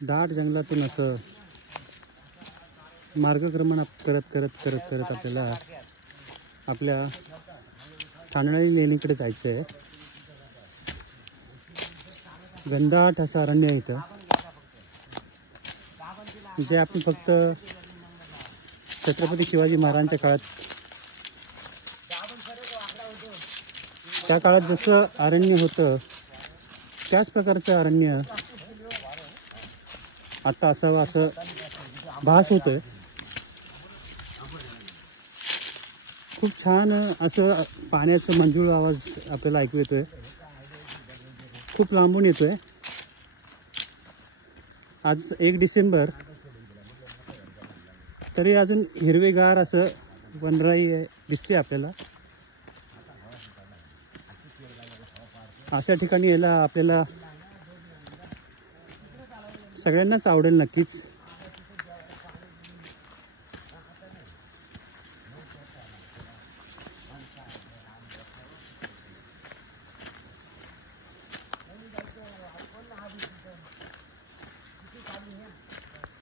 दाट जंगलातून असं मार्गक्रमण करत करत करत करत आपल्याला आपल्या ठाणाळी लेणीकडे जायचं आहे. घनदाट असं अरण्य आहे इथं, जे आपण फक्त छत्रपती शिवाजी महाराजांच्या काळात, त्या काळात जसं अरण्य होतं त्याच प्रकारचं अरण्य आता असावं असं भास होतोय. खूप छान असं पाण्याचं मंजूळ आवाज आपल्याला ऐकू येतोय, खूप लांबून येतोय. आज 1 डिसेंबर तरी अजून हिरवेगार असं वनराई दिसते आपल्याला. अशा ठिकाणी यायला आपल्याला सगळ्यांनाच आवडेल नक्कीच.